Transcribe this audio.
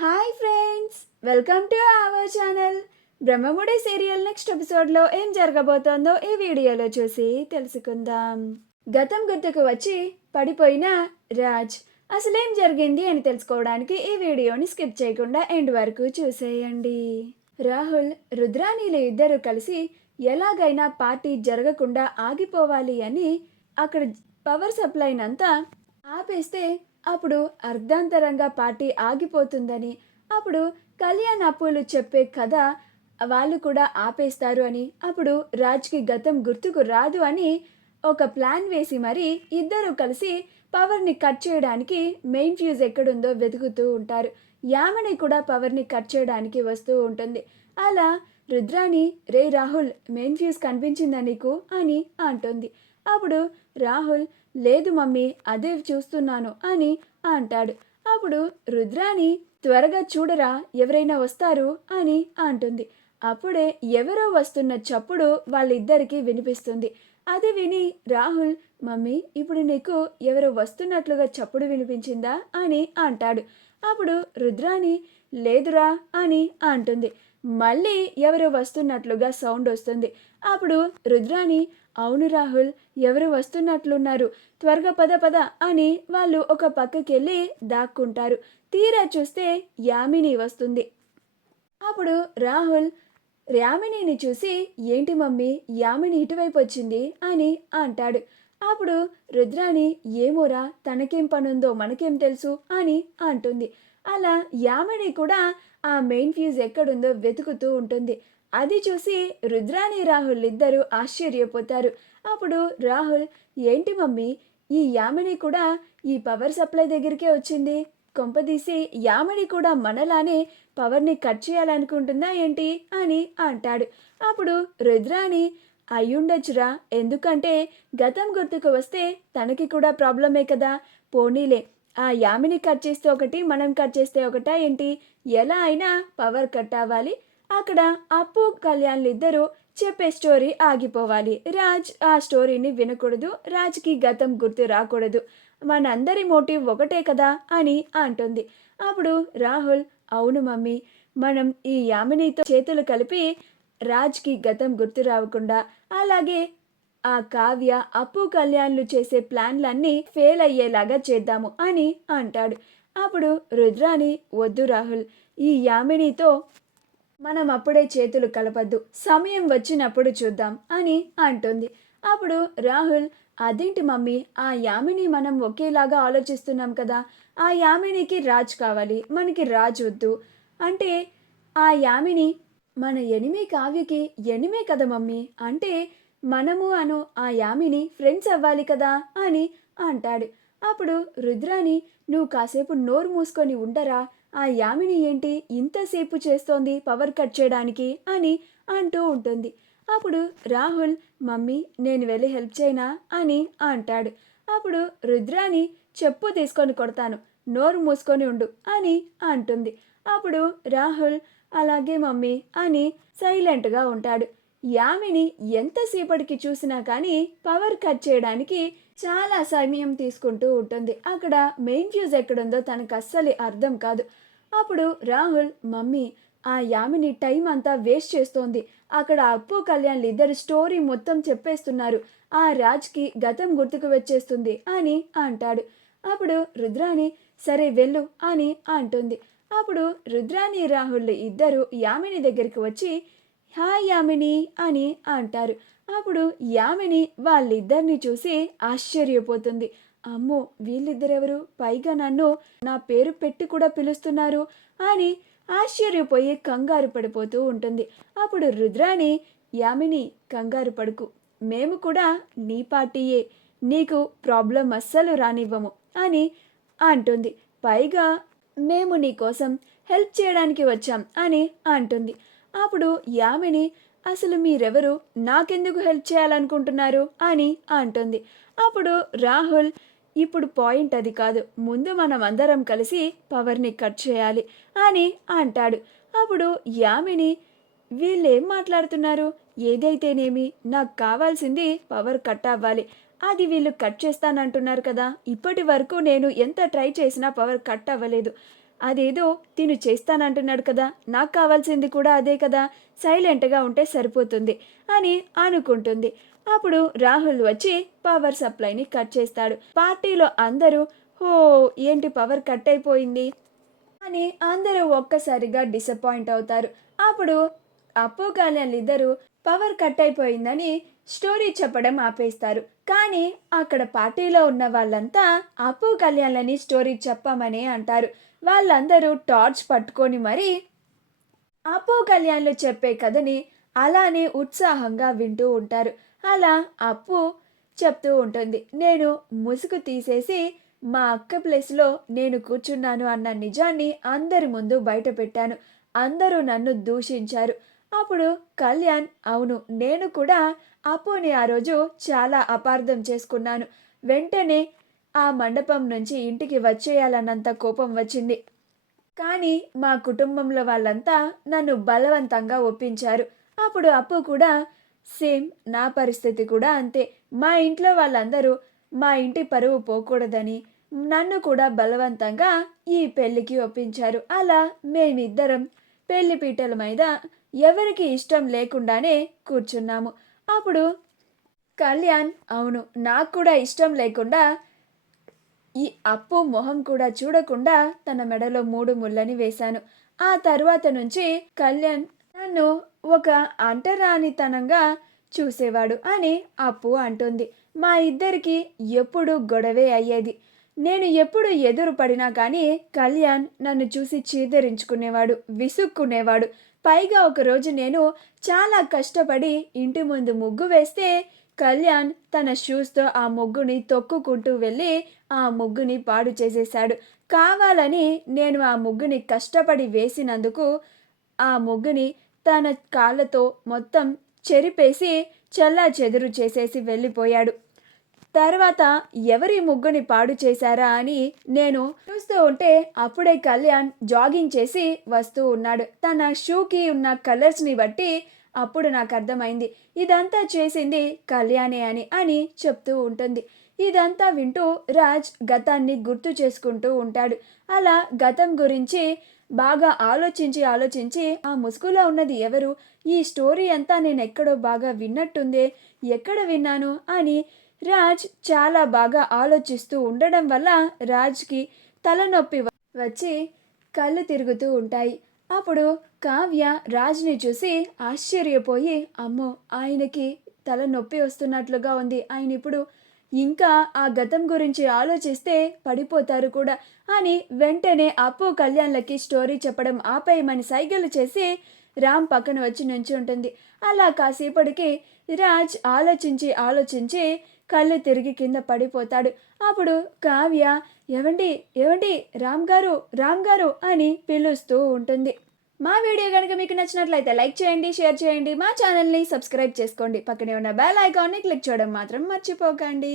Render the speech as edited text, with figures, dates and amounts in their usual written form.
Hi friends, welcome to our channel. Brahmamudi serial next ఎపిసోడ్లో ఏం జరగబోతోందో ఈ వీడియోలో చూసి తెలుసుకుందాం. గతం గుర్తుకు వచ్చి పడిపోయిన రాజ్ అసలేం జరిగింది అని తెలుసుకోవడానికి ఈ వీడియోని స్కిప్ చేయకుండా ఎండ్ వరకు చూసేయండి. రాహుల్, రుద్రాణిలు ఇద్దరు కలిసి ఎలాగైనా పార్టీ జరగకుండా ఆగిపోవాలి అని అక్కడ పవర్ సప్లైనంతా ఆపేస్తే అప్పుడు అర్ధాంతరంగా పార్టీ ఆగిపోతుందని, అప్పుడు కళ్యాణ్ అప్పులు చెప్పే కథ వాళ్ళు కూడా ఆపేస్తారు అని, అప్పుడు రాజ్కి గతం గుర్తుకు రాదు అని ఒక ప్లాన్ వేసి మరి ఇద్దరు కలిసి పవర్ని కట్ చేయడానికి మెయిన్ ఫ్యూజ్ ఎక్కడుందో వెతుకుతూ ఉంటారు. యామిని కూడా పవర్ని కట్ చేయడానికి వస్తూ ఉంటుంది. అలా రుద్రాణి, రే రాహుల్, మెయిన్ ఫ్యూజ్ కనిపించిందా నీకు అని అంటుంది. అప్పుడు రాహుల్, లేదు మమ్మీ, అదే చూస్తున్నాను అని అంటాడు. అప్పుడు రుద్రాణి, త్వరగా చూడరా, ఎవరైనా వస్తారు అని అంటుంది. అప్పుడే ఎవరో వస్తున్న చప్పుడు వాళ్ళిద్దరికీ వినిపిస్తుంది. అది విని రాహుల్, మమ్మీ, ఇప్పుడు నీకు ఎవరో వస్తున్నట్లుగా చప్పుడు వినిపించిందా అని అంటాడు. అప్పుడు రుద్రాణి, లేదురా అని అంటుంది. మళ్ళీ ఎవరో వస్తున్నట్లుగా సౌండ్ వస్తుంది. అప్పుడు రుద్రాణి, అవును రాహుల్, ఎవరు వస్తున్నట్లున్నారు, త్వరగా పద పద అని వాళ్ళు ఒక పక్కకెళ్ళి దాక్కుంటారు. తీరా చూస్తే యామిని వస్తుంది. అప్పుడు రాహుల్ యామినిని చూసి, ఏంటి మమ్మీ, యామిని ఇటువైపు వచ్చింది అని అంటాడు. అప్పుడు రుద్రాణి, ఏమోరా, తనకేం పనుందో మనకేం తెలుసు అని అంటుంది. అలా యామిని కూడా ఆ మెయిన్ ఫ్యూజ్ ఎక్కడుందో వెతుకుతూ ఉంటుంది. అది చూసి రుద్రాణి, రాహుల్ ఇద్దరు ఆశ్చర్యపోతారు. అప్పుడు రాహుల్, ఏంటి మమ్మీ, ఈ యామిని కూడా ఈ పవర్ సప్లై దగ్గరికే వచ్చింది, కొంపదీసి యామిని కూడా మనలానే పవర్ని కట్ చేయాలనుకుంటుందా ఏంటి అని అంటాడు. అప్పుడు రుద్రాణి, అయ్యుండొచ్చురా, ఎందుకంటే గతం గుర్తుకు వస్తే తనకి కూడా ప్రాబ్లమే కదా, పోనీలే, ఆ యామిని కట్ చేస్తే ఒకటి, మనం కట్ చేస్తే ఒకటా ఏంటి, ఎలా అయినా పవర్ కట్ అవ్వాలి, అక్కడ అప్పు, కళ్యాణ్లు ఇద్దరు చెప్పే స్టోరీ ఆగిపోవాలి, రాజ్ ఆ స్టోరీని వినకూడదు, రాజ్కి గతం గుర్తు రాకూడదు, మనందరి మోటివ్ ఒకటే కదా అని అంటుంది. అప్పుడు రాహుల్, అవును మమ్మీ, మనం ఈ యామినితో చేతులు కలిపి రాజ్కి గతం గుర్తు రాకుండా, అలాగే ఆ కావ్య, అప్పు, కళ్యాణ్లు చేసే ప్లాన్లన్నీ ఫెయిల్ అయ్యేలాగా చేద్దాము అని అంటాడు. అప్పుడు రుద్రాణి, వద్దు రాహుల్, ఈ యామినితో మనం అప్పుడే చేతులు కలపద్దు, సమయం వచ్చినప్పుడు చూద్దాం అని అంటుంది. అప్పుడు రాహుల్, అదేంటి మమ్మీ, ఆ యామిని మనం ఒకేలాగా ఆలోచిస్తున్నాం కదా, ఆ యామినికి రాజ్ కావాలి, మనకి రాజ్ వద్దు అంటే ఆ యామిని మన ఎనిమి, కావ్యకి ఎనిమే కదా మమ్మీ, అంటే మనము అను ఆ యామిని ఫ్రెండ్స్ అవ్వాలి కదా అని అంటాడు. అప్పుడు రుద్రాణి, నువ్వు కాసేపు నోరు మూసుకొని ఉండరా, ఆ యామిని ఏంటి ఇంతసేపు చేస్తోంది పవర్ కట్ చేయడానికి అని అంటూ ఉంటుంది. అప్పుడు రాహుల్, మమ్మీ, నేను వెళ్ళి హెల్ప్ చేయనా అని అంటాడు. అప్పుడు రుద్రాణి, చెప్పు తీసుకొని కొడతాను, నోరు మూసుకొని ఉండు అని అంటుంది. అప్పుడు రాహుల్, అలాగే మమ్మీ అని సైలెంట్గా ఉంటాడు. యామిని ఎంతసేపటికి చూసినా కానీ పవర్ కట్ చేయడానికి చాలా సమయం తీసుకుంటూ ఉంటుంది. అక్కడ మెయిన్ ఫ్యూజ్ ఎక్కడుందో తనకు అస్సలు అర్థం కాదు. అప్పుడు రాహుల్, మమ్మీ, ఆ యామిని టైం అంతా వేస్ట్ చేస్తోంది, అక్కడ అప్పు, కళ్యాణ్లు ఇద్దరు స్టోరీ మొత్తం చెప్పేస్తున్నారు, ఆ రాజ్కి గతం గుర్తుకు వచ్చేస్తుంది అని అంటాడు. అప్పుడు రుద్రాణి, సరే వెళ్ళు అని అంటుంది. అప్పుడు రుద్రాణి, రాహుల్ ఇద్దరు యామిని దగ్గరికి వచ్చి, హాయ్ యామిని అని అంటారు. అప్పుడు యామిని వాళ్ళిద్దరిని చూసి ఆశ్చర్యపోతుంది. అమ్మో, వీళ్ళిద్దరెవరు, పైగా నన్ను నా పేరు పెట్టి కూడా పిలుస్తున్నారు అని ఆశ్చర్యపోయి కంగారు పడిపోతూ ఉంటుంది. అప్పుడు రుద్రాణి, యామిని, కంగారు పడుకు, మేము కూడా నీ పార్టీయే, నీకు ప్రాబ్లం అస్సలు రానివ్వము అని అంటుంది. పైగా మేము నీ కోసం హెల్ప్ చేయడానికి వచ్చాం అని అంటుంది. అప్పుడు యామిని, అసలు మీరెవరు, నాకెందుకు హెల్ప్ చేయాలనుకుంటున్నారు అని అంటుంది. అప్పుడు రాహుల్, ఇప్పుడు పాయింట్ అది కాదు, ముందు మనం అందరం కలిసి పవర్ని కట్ చేయాలి అని అంటాడు. అప్పుడు యామిని, వీళ్ళేం మాట్లాడుతున్నారు, ఏదైతేనేమి నాకు కావాల్సింది పవర్ కట్ అవ్వాలి, అది వీళ్ళు కట్ చేస్తానంటున్నారు కదా, ఇప్పటి వరకు నేను ఎంత ట్రై చేసినా పవర్ కట్ అవ్వలేదు, అదేదో తిను చేస్తానంటున్నాడు కదా, నాకు కావాల్సింది కూడా అదే కదా, సైలెంట్గా ఉంటే సరిపోతుంది అని అనుకుంటుంది. అప్పుడు రాహుల్ వచ్చి పవర్ సప్లైని కట్ చేస్తాడు. పార్టీలో అందరూ ఓ ఏంటి పవర్ కట్ అయిపోయింది అని అందరూ ఒక్కసారిగా డిసప్పాయింట్ అవుతారు. అప్పుడు అప్పు కళ్యాణ్ ఇద్దరు పవర్ కట్ అయిపోయిందని స్టోరీ చెప్పడం ఆపేస్తారు. కానీ అక్కడ పార్టీలో ఉన్న వాళ్ళంతా అప్పు కళ్యాణ్లని స్టోరీ చెప్పమని అంటారు. వాళ్ళందరూ టార్చ్ పట్టుకొని మరీ అప్పు కళ్యాణ్లు చెప్పే కథని అలానే ఉత్సాహంగా వింటూ ఉంటారు. అలా అప్పు చెప్తూ ఉంటుంది, నేను ముసుగు తీసేసి మా అక్క ప్లేస్లో నేను కూర్చున్నాను అన్న నిజాన్ని అందరి ముందు బయట పెట్టాను. అందరూ నన్ను దూషించారు. అప్పుడు కళ్యాణ్, అవును నేను కూడా అప్పుని ఆ రోజు చాలా అపార్థం చేసుకున్నాను. వెంటనే ఆ మండపం నుంచి ఇంటికి వచ్చేయాలన్నంత కోపం వచ్చింది. కానీ మా కుటుంబంలో వాళ్ళంతా నన్ను బలవంతంగా ఒప్పించారు. అప్పుడు అప్పు కూడా సేమ్ నా పరిస్థితి కూడా అంతే. మా ఇంట్లో వాళ్ళందరూ మా ఇంటి పరువు పోకూడదని నన్ను కూడా బలవంతంగా ఈ పెళ్ళికి ఒప్పించారు. అలా మేమిద్దరం పెళ్లి పీటల మీద ఎవరికి ఇష్టం లేకుండానే కూర్చున్నాము. అప్పుడు కళ్యాణ్, అవును నాకు కూడా ఇష్టం లేకుండా ఈ అప్పు మొహం కూడా చూడకుండా తన మెడలో 3 ముళ్ళని వేశాను. ఆ తరువాత నుంచి కళ్యాణ్ నన్ను ఒక అంటరానితనంగా చూసేవాడు అని అప్పు అంటుంది. మా ఇద్దరికి ఎప్పుడు గొడవే అయ్యేది. నేను ఎప్పుడు ఎదురు పడినా కానీ కళ్యాణ్ నన్ను చూసి చీదరించుకునేవాడు, విసుక్కునేవాడు. పైగా ఒకరోజు నేను చాలా కష్టపడి ఇంటి ముందు ముగ్గు వేస్తే కళ్యాణ్ తన షూస్తో ఆ ముగ్గుని తొక్కుకుంటూ వెళ్ళి ఆ ముగ్గుని పాడు చేసేశాడు. కావాలని నేను ఆ ముగ్గుని కష్టపడి వేసినందుకు ఆ ముగ్గుని తన కాళ్ళతో మొత్తం చెరిపేసి చెల్లాచెదురు చేసేసి వెళ్ళిపోయాడు. తర్వాత ఎవరి ముగ్గుని పాడు చేశారా అని నేను చూస్తూ ఉంటే అప్పుడే కళ్యాణ్ జాగింగ్ చేసి వస్తూ ఉన్నాడు. తన షూకి ఉన్న కలర్స్ని బట్టి అప్పుడు నాకు అర్థమైంది ఇదంతా చేసింది కళ్యాణే అని చెప్తూ ఉంటుంది. ఇదంతా వింటూ రాజ్ గతాన్ని గుర్తు చేసుకుంటూ ఉంటాడు. అలా గతం గురించి బాగా ఆలోచించి ఆ ముసుగులో ఉన్నది ఎవరు, ఈ స్టోరీ అంతా నేను ఎక్కడో బాగా విన్నట్టుందే, ఎక్కడ విన్నాను అని రాజ్ చాలా బాగా ఆలోచిస్తూ ఉండడం వల్ల రాజ్కి తలనొప్పి వచ్చి కళ్ళు తిరుగుతూ ఉంటాయి. అప్పుడు కావ్య రాజ్ని చూసి ఆశ్చర్యపోయి, అమ్మో ఆయనకి తలనొప్పి వస్తున్నట్లుగా ఉంది, ఆయన ఇప్పుడు ఇంకా ఆ గతం గురించి ఆలోచిస్తే పడిపోతారు కూడా అని వెంటనే అప్పు కళ్యాణ్లకి స్టోరీ చెప్పడం ఆపేయమని సైగలు చేసి రామ్ పక్కన వచ్చి నుంచి ఉంటుంది. అలా కాసేపటికి రాజ్ ఆలోచించి కళ్ళు తిరిగి కింద పడిపోతాడు. అప్పుడు కావ్య, ఏవండి ఏవండి రామ్ గారు అని పిలుస్తూ ఉంటుంది. మా వీడియో కనుక మీకు నచ్చినట్లయితే లైక్ చేయండి, షేర్ చేయండి, మా ఛానల్ని సబ్స్క్రైబ్ చేసుకోండి, పక్కనే ఉన్న బెల్ ఐకాన్ని క్లిక్ చేయడం మాత్రం మర్చిపోకండి.